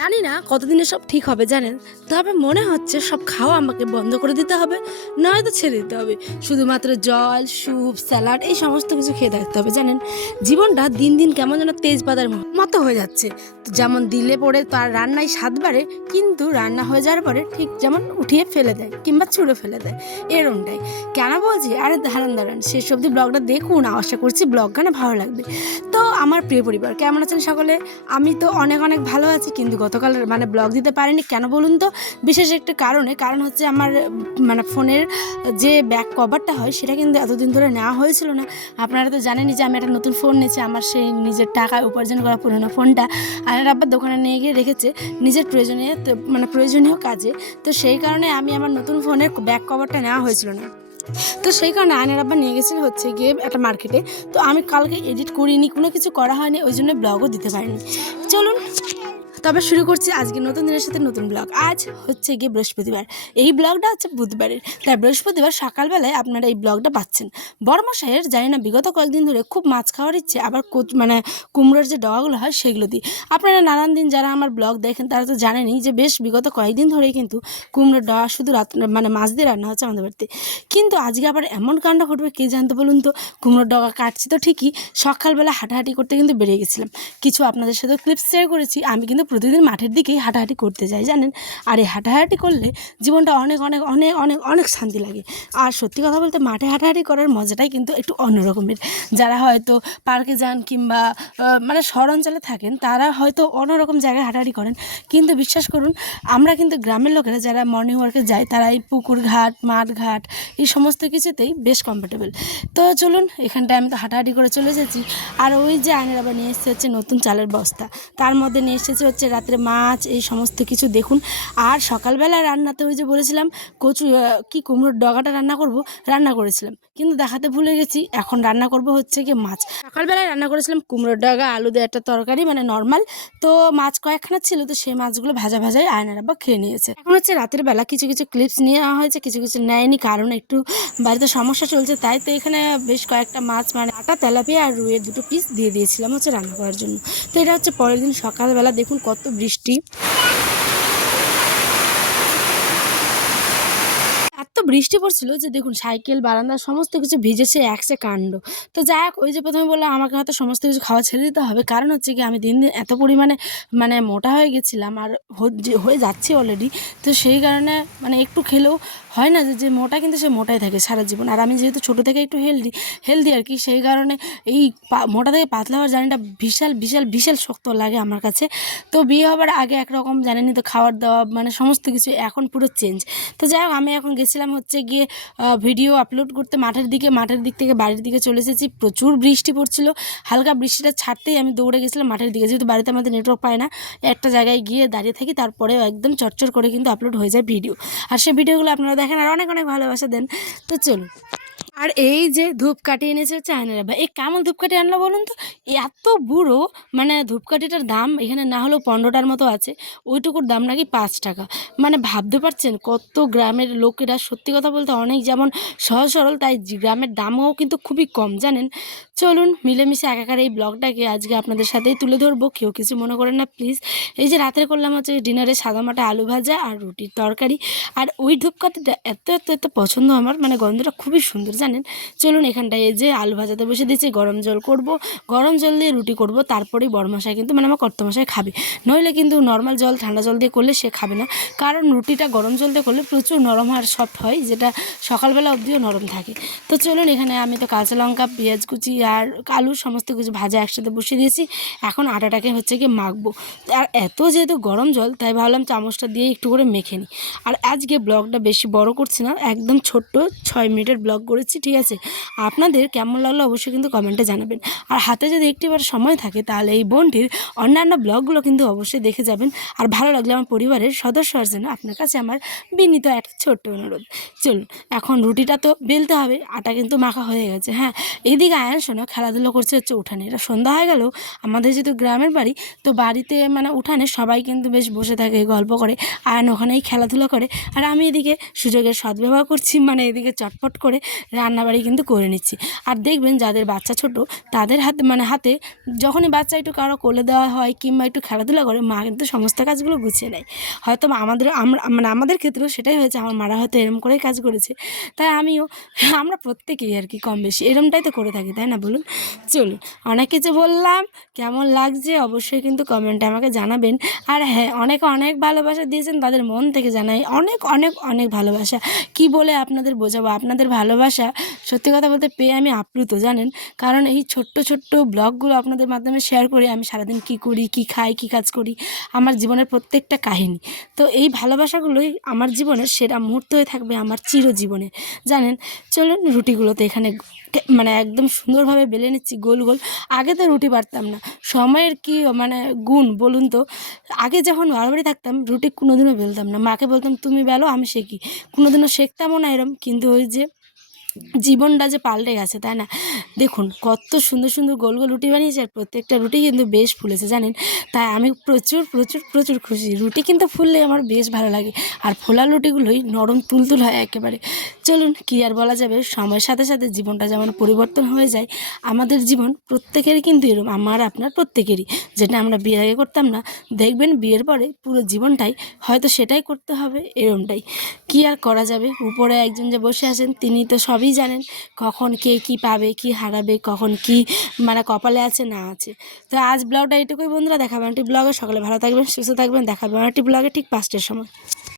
জানি না কতদিনে সব ঠিক হবে জানেন। তবে মনে হচ্ছে সব খাওয়া আমাকে বন্ধ করে দিতে হবে, নয়তো ছেড়ে দিতে হবে। শুধুমাত্র জল, স্যুপ, স্যালাড এই সমস্ত কিছু খেয়ে থাকতে হবে জানেন। জীবনটা দিন দিন কেমন যেন তেজপাতার মতো হয়ে যাচ্ছে। তো যেমন দিলে পরে তার রান্নায় স্বাদ বাড়ে, কিন্তু রান্না হয়ে যাওয়ার পরে ঠিক যেমন উঠিয়ে ফেলে দেয় কিংবা ছুঁড়ে ফেলে দেয়, এরমটাই। কেন বলছি? আরে দাঁড়ান শেষ অবধি ব্লগটা দেখুন, আশা করছি ব্লগখানে ভালো লাগবে। তো আমার প্রিয় পরিবার কেমন আছেন সকলে? আমি তো অনেক অনেক ভালো আছি, কিন্তু গতকাল ব্লগ দিতে পারিনি। কেন বলুন তো? বিশেষ একটা কারণ হচ্ছে আমার ফোনের যে ব্যাক কভারটা হয় সেটা কিন্তু এতদিন ধরে নেওয়া হয়েছিল না। আপনারা তো জানেনই যে আমি একটা নতুন ফোন নিয়েছি, আমার সেই নিজের টাকায় উপার্জন করা পুরোনো ফোনটা আয়নার আব্বার দোকানে নিয়ে গিয়ে রেখেছে নিজের প্রয়োজনীয় কাজে। তো সেই কারণে আমি আমার নতুন ফোনের ব্যাক কভারটা নেওয়া হয়েছিল না। তো সেই কারণে আয়নার আব্বা নিয়ে গেছিল হচ্ছে গিয়ে একটা মার্কেটে। তো আমি কালকে এডিট করিনি, কোনো কিছু করা হয়নি, ওই জন্য ব্লগও দিতে পারিনি। চলুন তবে শুরু করছি আজকে নতুন দিনের সাথে নতুন ব্লগ। আজ হচ্ছে গিয়ে বৃহস্পতিবার, এই ব্লগটা হচ্ছে বুধবারের, তাই বৃহস্পতিবার সকালবেলায় আপনারা এই ব্লগটা পাচ্ছেন। বড়মশাইয়ের জানি না বিগত কয়েকদিন ধরে খুব মাছ খাওয়ার ইচ্ছে, আবার কুমড়োর যে ডগাগুলো হয় সেগুলো দিই। আপনারা নানান দিন যারা আমার ব্লগ দেখেন তারা তো জানেনই যে বেশ বিগত কয়েকদিন ধরেই কিন্তু কুমড়োর ডগা শুধু মাছ দিয়ে রান্না হচ্ছে আমাদের বাড়িতে। কিন্তু আজকে আবার এমন কাণ্ড ঘটবে কে জানতে বলুন তো। কুমড়োর ডগা কাটছি তো ঠিকই, সকালবেলা হাঁটাহাঁটি করতে কিন্তু বেরিয়ে গেছিলাম। কিছু আপনাদের সাথে ক্লিপস শেয়ার করেছি। আমি কিন্তু প্রতিদিন মাঠের দিকেই হাঁটাহাঁটি করতে যাই জানেন। আর এই হাঁটাহাঁটি করলে জীবনটা অনেক অনেক অনেক অনেক অনেক শান্তি লাগে। আর সত্যি কথা বলতে মাঠে হাঁটাহাঁটি করার মজাটাই কিন্তু একটু অন্যরকমের। যারা হয়তো পার্কে যান কিংবা শহর অঞ্চলে থাকেন তারা হয়তো অন্যরকম জায়গায় হাঁটাহাঁটি করেন, কিন্তু বিশ্বাস করুন আমরা কিন্তু গ্রামের লোকেরা যারা মর্নিং ওয়ার্কে যায় তারা এই পুকুর ঘাট, মাঠ ঘাট এই সমস্ত কিছুতেই বেশ কমফোর্টেবল। তো চলুন, এখানটায় আমি তো হাঁটাহাঁটি করে চলে এসেছি। আর ওই যে আয়নার আবার নিয়ে এসেছে হচ্ছে নতুন চালের বস্তা, তার মধ্যে নিয়ে এসেছে হচ্ছে রাত্রে মাছ, এই সমস্ত কিছু দেখুন। আর সকালবেলা রান্নাতে ওই যে বলেছিলাম কুমড়োর ডগাটা রান্না করেছিলাম, কিন্তু দেখাতে ভুলে গেছি। এখন রান্না করব হচ্ছে কি মাছ। সকালবেলায় রান্না করেছিলাম কুমড়োর ডগা আলু দিয়ে একটা তরকারি, নর্মাল। তো মাছ কয়েকখানা ছিল, তো সেই মাছগুলো ভাজাই আয়নার আব্বা খেয়ে নিয়েছে। এখন হচ্ছে রাতের বেলা কিছু কিছু ক্লিপস নেওয়া হয়েছে, কিছু কিছু নেয়নি, কারণ একটু বাড়িতে সমস্যা চলছে। তাই তো এখানে বেশ কয়েকটা মাছ আটা, তেলাপিয়া আর রুইয়ের দুটো পিস দিয়ে দিয়েছিলাম হচ্ছে রান্না করার জন্য। তো এটা হচ্ছে পরের দিন সকালবেলা, দেখুন কত বৃষ্টি। এত বৃষ্টি পড়ছিল যে দেখুন সাইকেল, বারান্দা সমস্ত কিছু ভিজেছে একসে কাণ্ড। তো যাই হোক, ওই যে প্রথমে বললাম আমাকে হয়তো সমস্ত কিছু খাওয়া ছেড়ে দিতে হবে, কারণ হচ্ছে কি আমি দিন দিন এত পরিমাণে মোটা হয়ে গেছিলাম, আর হয়ে যাচ্ছি অলরেডি। তো সেই কারণে একটু খেলেও হয় না যে মোটা, কিন্তু সে মোটাই থাকে সারা জীবন। আর আমি যেহেতু ছোটো থেকে একটু হেলদি আর কি, সেই কারণে এই মোটা থেকে পাতলা হওয়ার জার্নিটা বিশাল বিশাল বিশাল শক্ত লাগে আমার কাছে। তো বিয়ে হবার আগে একরকম জানেনই তো, খাওয়ার দাওয়া সমস্ত কিছু এখন পুরো চেঞ্জ। তো যাই হোক, আমি এখন গেছিলাম হচ্ছে গিয়ে ভিডিও আপলোড করতে মাঠের দিক থেকে বাড়ির দিকে চলে এসেছি। প্রচুর বৃষ্টি পড়ছিল, হালকা বৃষ্টিটা ছাড়তেই আমি দৌড়ে গেছিলাম মাঠের দিকে, যেহেতু বাড়িতে আমাদের নেটওয়ার্ক পায় না। একটা জায়গায় গিয়ে দাঁড়িয়ে থাকি, তারপরেও একদম চটচর করে কিন্তু আপলোড হয়ে যায় ভিডিও। আর সেই ভিডিওগুলো আপনারা দেখেন আর অনেক অনেক ভালোবাসা দেন। তো চলুন। আর এই যে ধূপকাঠি এনেছে হচ্ছে আয়নার আব্বা। এই কেমন ধূপকাঠি আনলো বলুন তো? এত বুড়ো, ধূপকাঠিটার দাম এখানে না হলেও 15টার মতো আছে, ওইটুকুর দাম নাকি 5 টাকা। ভাবতে পারছেন কত গ্রামের লোকেরা, সত্যি কথা বলতে অনেক যেমন সহজ সরল, তাই গ্রামের দামও কিন্তু খুবই কম জানেন। চলুন মিলেমিশে একাকার এই ব্লগটাকে আজকে আপনাদের সাথেই তুলে ধরবো, কেউ কিছু মনে করেন না প্লিজ। এই যে রাতের করলাম হচ্ছে ডিনারে সাদামাটা আলু ভাজা আর রুটির তরকারি। আর ওই ধূপকাঠিটা এত এত এত পছন্দ আমার, গন্ধটা খুবই সুন্দর জানেন। চলুন এখানটায় এই যে আলু ভাজাতে বসে দিয়েছি, গরম জল করব, গরম জল দিয়ে রুটি করব, তারপরেই বড়মশাই কিন্তু আমার কর্তামশাই খাবে। নইলে কিন্তু নর্মাল জল, ঠান্ডা জল দিয়ে করলে সে খাবে না, কারণ রুটিটা গরম জল দিয়ে করলে প্রচুর নরম আর সফট হয়, যেটা সকালবেলা অবধিও নরম থাকে। তো চলুন, এখানে আমি তো কাঁচা লঙ্কা, পেঁয়াজ কুচি আর আলু সমস্ত কিছু ভাজা একসাথে বসিয়ে দিয়েছি। এখন আটাটাকে হচ্ছে কি মাখবো। আর এত যেহেতু গরম জল, তাই ভাবলাম চামচটা দিয়ে একটু করে মেখে নিই। আর আজকে ব্লগটা বেশি বড় করছি না, একদম ছোট্ট 6 মিনিটের ব্লগ করেছি, ঠিক আছে? আপনাদের কেমন লাগলো অবশ্যই কিন্তু কমেন্টে জানাবেন। আর হাতে যদি একটিবার সময় থাকে তাহলে এই বোনটির অন্যান্য ব্লগগুলো কিন্তু অবশ্যই দেখে যাবেন। আর ভালো লাগলে আমার পরিবারের সদস্য হওয়ার জন্য আপনার কাছে আমার বিনীত একটা ছোট্ট অনুরোধ। চলুন, এখন রুটিটা তো বেলতে হবে, আটা কিন্তু মাখা হয়ে গেছে। হ্যাঁ, এইদিকে আয়ান শোনো খেলাধুলো করছে হচ্ছে উঠানে। এটা সন্ধ্যা হয়ে গেল, আমাদের যেহেতু গ্রামের বাড়ি, তো বাড়িতে উঠানে সবাই কিন্তু বেশ বসে থাকে, গল্প করে, আয়ান ওখানেই খেলাধুলো করে। আর আমি এদিকে সুযোগের সদ্ব্যবহার করছি, এদিকে চটপট করে রান্নাবাড়ি কিন্তু করে নিচ্ছি। আর দেখবেন যাদের বাচ্চা ছোট তাদের হাতে যখনই বাচ্চা একটু কারো কোলে দেওয়া হয় কিংবা একটু খেলাধুলা করে, মা কিন্তু সমস্ত কাজগুলো গুছিয়ে নেয়। হয়তো আমাদের ক্ষেত্রেও সেটাই হয়েছে, আমার মারা হয়তো এরম করেই কাজ করেছে, তাই আমরা প্রত্যেকেই আর কি কম বেশি এরমটাই তো করে থাকি, তাই না বলুন? চলুন, অনেক কিছু বললাম, কেমন লাগছে অবশ্যই কিন্তু কমেন্টে আমাকে জানাবেন। আর হ্যাঁ, অনেকে অনেক ভালোবাসা দিয়েছেন, তাদের মন থেকে জানাই অনেক অনেক অনেক ভালোবাসা। কি বলে আপনাদের বোঝাবো, আপনাদের ভালোবাসা সত্যি কথা বলতে পেয়ে আমি আপ্লুত, জানেন। কারণ এই ছোট্ট ছোট্ট ব্লগগুলো আপনাদের মাধ্যমে শেয়ার করি, আমি সারাদিন কী করি, কী খাই, কী কাজ করি, আমার জীবনের প্রত্যেকটা কাহিনী। তো এই ভালোবাসাগুলোই আমার জীবনের সেরা মুহূর্ত হয়ে থাকবে আমার চিরজীবনে, জানেন। চলুন, রুটিগুলোতে এখানে একদম সুন্দরভাবে বেলে নিচ্ছি গোল গোল। আগে তো রুটি পারতাম না, সময়ের কি গুণ বলুন তো। আগে যখন বাড়ি থাকতাম রুটি কোনোদিনও বেলতাম না, মাকে বলতাম তুমি বেলো আমি শিখি, কোনোদিনও শিখতামও না এরম। কিন্তু ওই যে জীবনটা যে পাল্টে গেছে, তাই না? দেখুন কত সুন্দর সুন্দর গোল গোল রুটি বানিয়েছে, আর প্রত্যেকটা রুটি কিন্তু বেশ ফুলেছে, জানেন। তাই আমি প্রচুর প্রচুর প্রচুর খুশি। রুটি কিন্তু ফুললে আমার বেশ ভালো লাগে, আর ফোলা রুটিগুলোই নরম তুলতুল হয় একেবারে। চলুন, কি আর বলা যাবে, সময়ের সাথে সাথে জীবনটা যেমন পরিবর্তন হয়ে যায়, আমাদের জীবন প্রত্যেকেরই কিন্তু এরকম, আমার আপনার প্রত্যেকেরই। যেটা আমরা বিয়ের আগে করতাম না, দেখবেন বিয়ের পরে পুরো জীবনটাই হয়তো সেটাই করতে হবে, এরমটাই। কি আর করা যাবে, উপরে একজন যে বসে আছেন তিনি তো সবই জানেন, কখন কে কী পাবে, কি হারাবে, কখন কি কপালে আছে না আছে। তো আজ ব্লগটা এইটুকুই বন্ধুরা, দেখাবেন একটি ব্লগে। সকালে ভালো থাকবেন, সুস্থ থাকবেন, দেখাবেন একটি ব্লগে ঠিক 5টার সময়।